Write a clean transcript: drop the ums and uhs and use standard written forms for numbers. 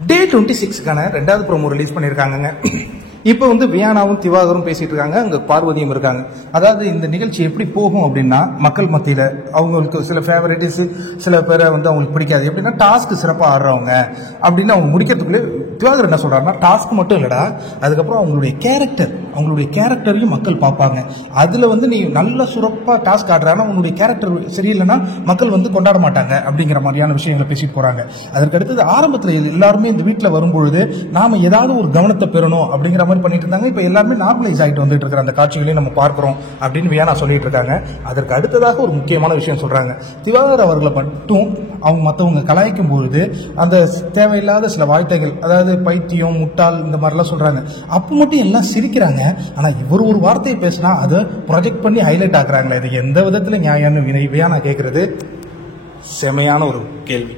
டே 26க்கான 2வது promo release பண்ணியிருக்காங்க. இப்போ வியானாவும் திவாகரும் பேசிட்டு இருக்காங்க, அங்க பார்வதியும் இருக்காங்க. அதாவது இந்த நிகழ்ச்சி எப்படி போகும் அப்படின்னா, மக்கள் மத்தியில அவங்களுக்கு சில ஃபேவரட்டிஸ், சில பேரை அவங்களுக்கு பிடிக்காது. எப்படின்னா டாஸ்க் சிறப்பாக ஆடுறவங்க அப்படின்னு அவங்க முடிக்கிறதுக்குள்ளே திவாகர் என்ன சொல்றாருன்னா, டாஸ்க் மட்டும் இல்லடா, அதுக்கப்புறம் அவங்களுடைய கேரக்டரையும் மக்கள் பார்ப்பாங்க. அதுல நீ நல்ல சிறப்பாக டாஸ்க் ஆடுறாங்கன்னா உங்களுடைய கேரக்டர் சரியில்லைன்னா மக்கள் கொண்டாட மாட்டாங்க அப்படிங்கிற மாதிரியான விஷயங்களை பேசிட்டு போறாங்க. அதற்கு அடுத்தது ஆரம்பத்தில் எல்லாருமே இந்த வீட்டில் வரும்பொழுது நாம ஏதாவது ஒரு கவனத்தை பெறணும் அப்படிங்கிற மாதிரி பண்ணிட்டு இருந்தாங்க. இப்ப எல்லாருமே நார்மலைஸ் ஆகிட்டு வந்துட்டு இருக்கிற அந்த காட்சிகளையும் நம்ம பார்க்கிறோம் அப்படின்னு வியானா சொல்லிட்டு இருக்காங்க. அதற்கு அடுத்ததாக ஒரு முக்கியமான விஷயம் சொல்றாங்க. திவாகர் அவர்களை மட்டும் அவங்க மற்றவங்க கலாய்க்கும் பொழுது அந்த தேவையில்லாத சில வார்த்தைகள், அதாவது பைத்தியம், முட்டாள், இந்த மாதிரிலாம் சொல்றாங்க. அப்போ மட்டும் எல்லாம் சிரிக்கிறாங்க. ஆனா இவர் ஒரு வார்த்தையை பேசினா அதை ப்ரொஜெக்ட் பண்ணி ஹைலைட் ஆக்குறாங்களே, இது எந்த விதத்துல நியாயம்னு வியானா கேட்கறது செமையான ஒரு கேள்வி.